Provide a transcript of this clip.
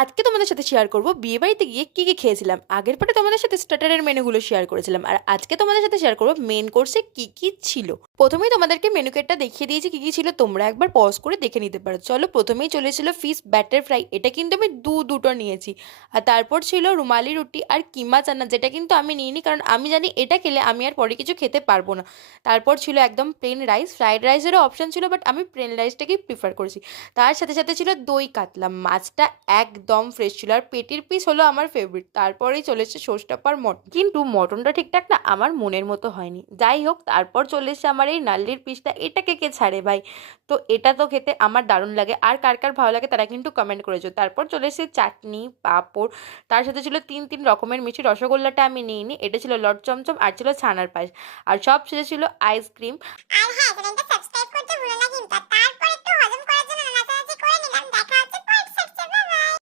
আজকে তোমাদের সাথে শেয়ার করব বিয়ে বাড়িতে গিয়ে কী কী খেয়েছিলাম। আগের পরে তোমাদের সাথে স্টার্টারের মেনুগুলো শেয়ার করেছিলাম। আর আজকে তোমাদের সাথে শেয়ার করব মেন কোর্সে কী কী ছিল। প্রথমেই তোমাদেরকে মেনু কার্ডটা দেখিয়ে দিয়েছি, কী কী ছিল তোমরা একবার পজ করে দেখে নিতে পারো। চলো প্রথমেই চলে এসেছিল ফিশ ব্যাটার ফ্রাই এটা কিন্তু আমি দু দুটো নিয়েছি। আর তারপর ছিল রুমালি রুটি আর কিমা চানা, যেটা কিন্তু আমি নিইনি, কারণ আমি জানি এটা খেলে আমি আর পরে কিছু খেতে পারব না। তারপর ছিল একদম প্লেন রাইস ফ্রাইড রাইসেরও অপশান ছিল বাট আমি প্লেন রাইসটাকেই প্রিফার করেছি। তার সাথে সাথে ছিল দই কাতলা, মাছটা একদম ফ্রেশ ছিল, আর পেটির পিস হলো আমার ফেভারিট তারপরেই চলে এসেছে সর্ষটাপার মটন। কিন্তু মটনটা ঠিকঠাক না, আমার মনের মতো হয়নি। যাই হোক, তারপর চলে এসেছে আমার এই নাল্লির পিসটা এটা কে কে ছাড়ে ভাই? তো এটা তো খেতে আমার দারুণ লাগে। আর কার কার ভালো লাগে তারা কিন্তু কমেন্ট করেছ। তারপর চলে এসেছে চাটনি, পাঁপড়, তার সাথে ছিল তিন তিন রকমের মিষ্টি। রসগোল্লাটা আমি নিইনি, এটা ছিল লট চমচম আর ছিল ছানার পায়েস। আর সব শেষে ছিল আইসক্রিম আর হ্যাঁ